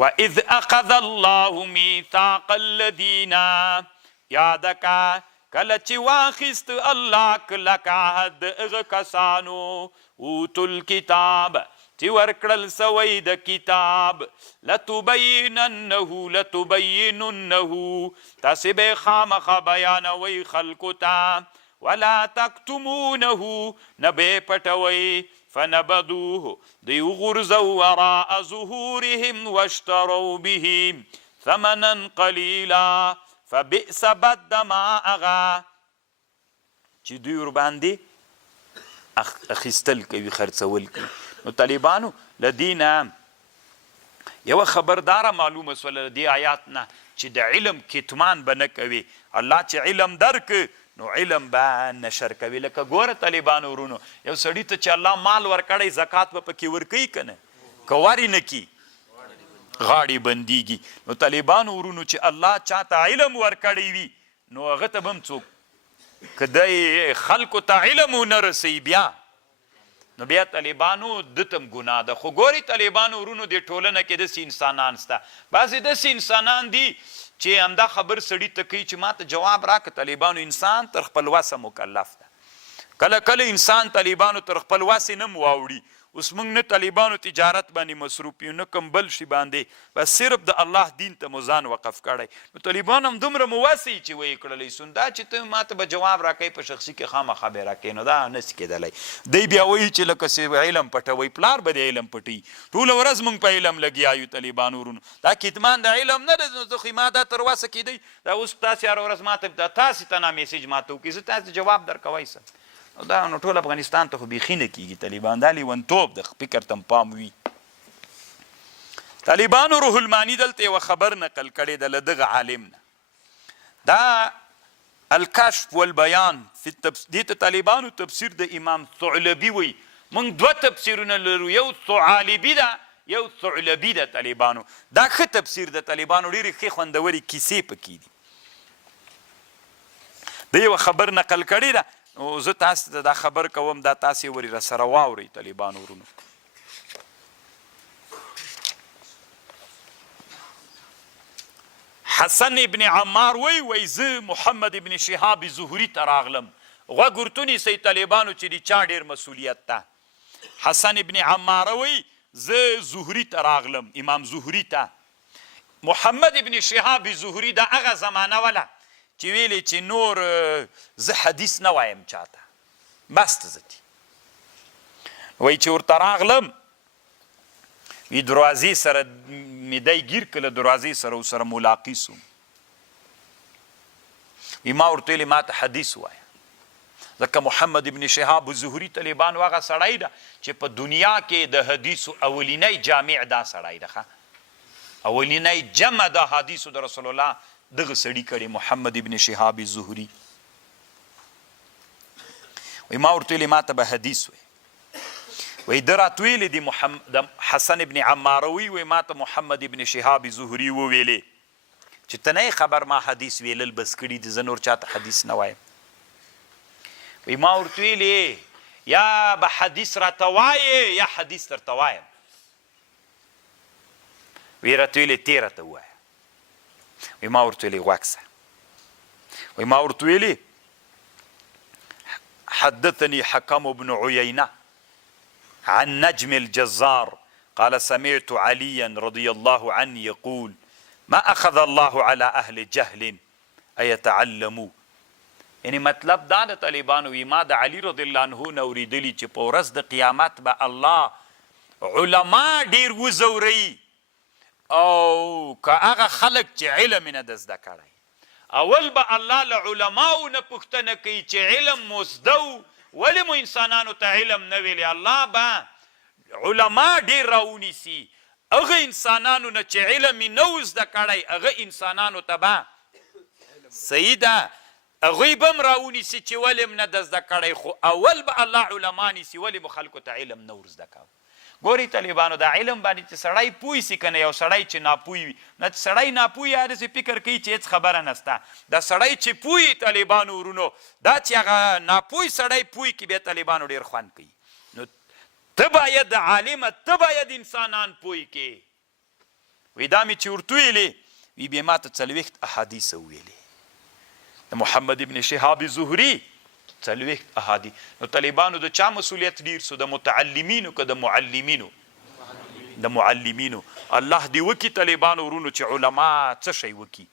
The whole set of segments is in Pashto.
وَإِذْ أَخَذَ اللَّهُ مِيثَاقَ الَّذِينَ یاد کا کله چې واخیست الله کلک عهد هغه کسانو اوتو الکتاب چې ورکړل سوی د کتاب لتبیننه تاسې به خامخا بیانوئ خلکو ته ولا تکتمونه نه به پټوئ فنبذوه دوی وغورځو وراء ظهورهم واشتروا به ثمنا قلیلا فبئس بد ما اغا چې دوی ورباندې اخیستل کوي خرڅول کوي. نو طالبانو لدینا یو خبرداره معلومه سوله دی آیات نه چې د علم کتمان به نه کوي. الله چې علم درک نو علم به نشر کوي. لکه ګوره طالبانو ورونو یو سړي ته چې الله مال ورکړی زکات به پکې ورکوي که نه که واري نه کي غاړې بندیږي. نو طالبانو ورونو چې الله چاته علم ورکړی وي نو هغه ته به هم څوک که دی خلکو ته علم ونه رسوي بیا نو بیا طالبانو دتم ګناه ده. خو ګوري طالبانو ورونو دې ټولنه کې داسې انسانان شته بعضې داسې انسانان دي چې همدا خبر سړي ته کوي چې ما ته جواب راکړه. طالبانو انسان تر خپل وسه مکلف ده. کله کله انسان طالبانو تر خپل وسې نه واوړي. اوس موږ نه طالبانو تجارت باندې مصروف یو نه کوم بل شي باندې بس صرف د الله دین ته مو ځان وقف کړی. نو طالبان هم دومره مو وسئ چې ویې کړلی سون دا چې ته ما ته به جواب راکوې په شخصي کې خامخا به یې راکوې نو دا نسي کېدلی. دی بیا وایي چې لکه علم پټوئ پلار به د علم پټوي. ټوله ورځ موږ په علم لګیا یو طالبانو ورونو. دا کتمان د علم نه ده. نو خو ما دا تر وسه کېدی دا اوس تاسې هره ورځ ما ته تاسې ته نه میسیج ما ته وکړي زه تاسې جواب درکوی سم دا نو ټول افغانستان ته خو بیخي نه کېږي. طالبان دا لیونتوب د فکر ته پام وي. طالبانو روح المانی دلته یوه خبر نقل کړې ده له دغه عالم نه. دا الکشف والبیان دې ته طالبانو تفسیر د امام ثعلبي وایي. موږ دوه تفسیرونه لرو یو ثعالبي ده یو ثعلبي ده. طالبانو دا ښه تفسیر د طالبانو ډېرې ښې خوندورې کیسې پکې دي. د یوه خبر نقل کړې ده نو زه تاسو ته دا خبر کوم دا تاسې ورې راسره واورئ طالبانو ورونو. حسن ابن عمار وی زه محمد ابن شهاب زهري ته راغلم. غوږ ورته ونیسئ طالبانو چې د چا ډېر مسؤلیت ده. حسن ابن عمار وی زه زهري ته راغلم امام زهري ته. محمد ابن شهاب زهري دا هغه زمانه وله چې ویلې چې نور زه حدیث نه وایم چاته بس ته زه دي. وایي چې ورته راغلم وی دروازې سره مې دی ګیر کړه دروازې سره ورسره ملاقي سوم. وی ما ورته ویلې ما ته حدیث ووایه ځکه محمد ابن شهاب زهري طالبانو هغه سړی ده چې په دنیا کې د حدیثو اولینی جامع دا سړی ده اولینی جمع د حدیثو د رسول الله دغه سړي کړی محمد ابن شهاب زهري. وی ما ورته ویلې ما ته به حدیث وی. وی ده راته ویلې دي حسن ابن عماره وی ما ته محمد ابن شهاب زهري وویلې چې ته نه خبر ما حدیث ویلل بس کړي دي زه نور چاته حدیث نه وایم. وی ما ورته ویلې یا به حدیث راته وایې یا حدیث درته وایم. وی راته ویلې تی راته ووایه. وی ما ورته ویلې غوږ سه. وی ما ورته ویلې حدثني حكم بن عيينة عن نجم الجزار قال سمعت عليا رضي الله عنه يقول ما أخذ الله على أهل جهل أيتعلموا. یعنی مطلب دا د طالبانو وی ما د علي رضی الله عنه نه اورېدلي چې په ورځ د قیامت به الله علما ډېر وزوري او که هغه خلک چې علم یې نه ده زده کړی اول به الله له علماو نه پوښتنه کوي چې علم مو زده ولې مو انسانانو ته علم نه ویلی. الله به علما ډېر راونیسي هغه انسانانو نه چې علم یې نه و زده کړی هغه انسانانو ته به صحیح ده هغوی به هم راونیسي چې ولې م نه ده زده کړی خو اول به الله علما نیسي ولې مو خلکو ته علم نه ور زده کوو. ګوري طالبانو دا علم باندې چې سړی پوه سي که نه یو سړی چې ناپوه وي نه سړی ناپوه یا داسې فکر کوي چې هېڅ خبره نسته. دا سړی چې پوه طالبانو ورونو دا چې هغه ناپوه سړی پوه کړي بیا طالبانو ډېر خوند کوي. نو ته باید عالمه ته باید انسانان پوه کړې وی دا مې چې ورته ویلې وی بیا ما ته 40 احادیث وویلې د محمد ابن شهاب زهري 40 احادیث. نو طالبانو د چا مسؤلیت ډیر سو؟ د متعلمینو که د معلمینو؟ د معلمینو. الله دی وکي طالبانو ورونو چې علما څه شی وکي؟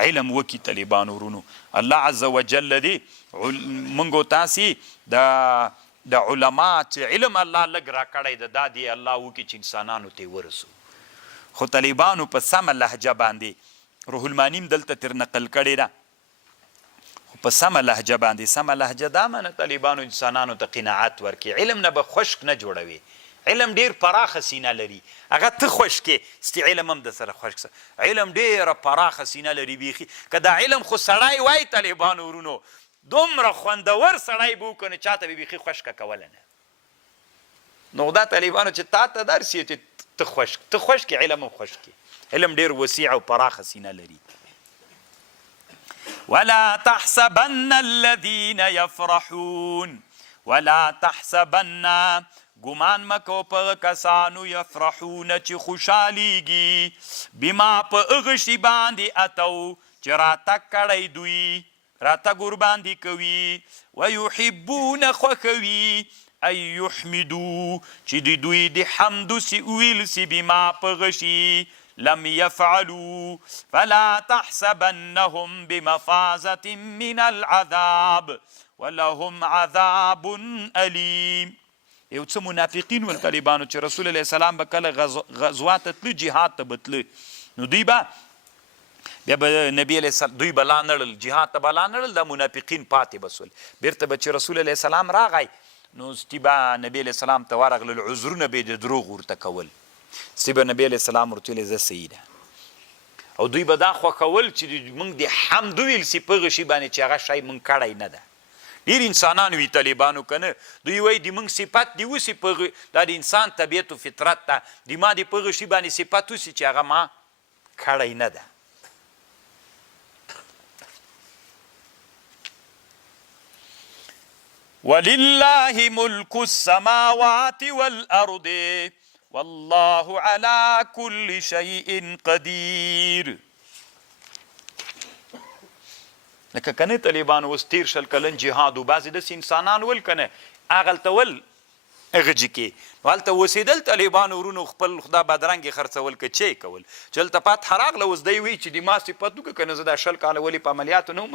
علم وکي طالبانو ورونو. الله عز وجل دی منګو تاسې د علما چې علم الله لږ راکړی د دا دی الله وکي چې انسانانو ته ورسو. خو طالبانو په سمه لهجه باندې روح المانیم دلته تر نقل کړې ده، خو په سمه لهجه باندې. سمه لهجه دا معنی طالبانو انسانانو ته قناعت ورکړي. علم نه به خشک نه جوړوي. علم ډیر پراخه سینه لري، هغه ته خوش کې ستی علم هم د سره خوش سه. علم ډیره پراخه سینه لري بیخي. که دا علم خو سړی وای طالبانو ورونو دومره خوندور سړی به وکړو نو چاته به بیخي خوشکه کوله نه. نو دا طالبانو چې تا ته درسي چې ته خوش کې علم هم خوش کې. علم ډیر وسیع او پراخه سینه لري. ولا تحسبن الذين يفرحون ولا تحسبن ګمان مکو په کسانو یفرحون چې خوشحالیږي بما په هغه شي باندې اتو چې راتګ کړی دوی راتګ ورباندې کوي ویحبون خوښوي ای یحمدو چې د دوی د حمدو سي ویل سي بما په هغه شي لم يفعلوا فلا تحسبنهم بمفازة من العذاب ولهم عذاب أليم. یو څه منافقین ول طالبانو چې رسول الله سلام به کله غزوات تلو جهاد ته بتلو نو دوی به بیا به نبی علیه السلام دوی به لا نړل جهاد ته به لا نړل دا منافقین پاتې بسول بیرته به چې رسول الله سلام راغی نو ستی به نبی علیه السلام ته ورغلل عذرونه به د دروغ ورته کول ستی به نبی علیه السلام ورته ویل زه صحیح ده او دوی به دا خوښول چې موږ د حمد ویل سي په هغه شي باندې چې هغه شی موږ کړی نه ده. ډېر انسانان وي طالبانو که نه دوی وایي د موږ صفت دې وسي دا د انسان طبیعت و فطرت ده د ما د په هغه شي باندې صفت وسي چې هغه ما کړی نه ده. ولله ملك السماوات والأرض والله على كل شيء قدير. لکه کنه طالبان اوس تیر شل کلن جهاد او بعضې داسې انسانان ول کنه هغلته ول هغه جي کې هلته اوسېدل طالبان ورونو خپل خدا بدرنګې خرڅول که چی کول چې هلته فتحه راغله اوس دی وایي چې د ما صفت وکړه که نه زه دا 10 کاله ولې په عملیاتو نه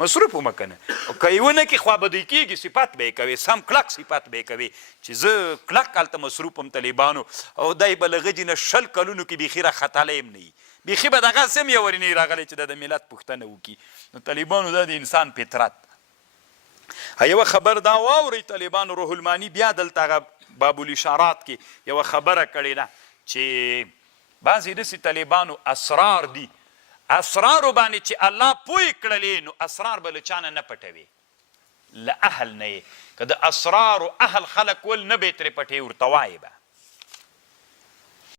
مصروف ومه که نه که یې ونه کړي خوا به دوی کېږي صفت به یې کوې سم کلک صفت به یې کوې چې زه کلک هلته مصروف هم طالبانو او دی به له غجې نه 10 کلونو کې بیخي راختلی هم نه وي بیخي به دغه سم یې ورې نه راغلی چې د ملت پوښتنه وکړي. نو طالبانو دا د انسان فطرت. یوه خبر دا واورئ طالبانو روح المانی بیا دلته هغه باب الاشارات کې یوه خبره کړې ده چې بعضې داسې طالبانو اسرار دي اسرارو باندې چې الله پوی کړلې نو اسرار به له چا نه پټوي له اهل نه یې که د اسرارو اهل خلک ول نه به یې ترې پټوي ورته وایي به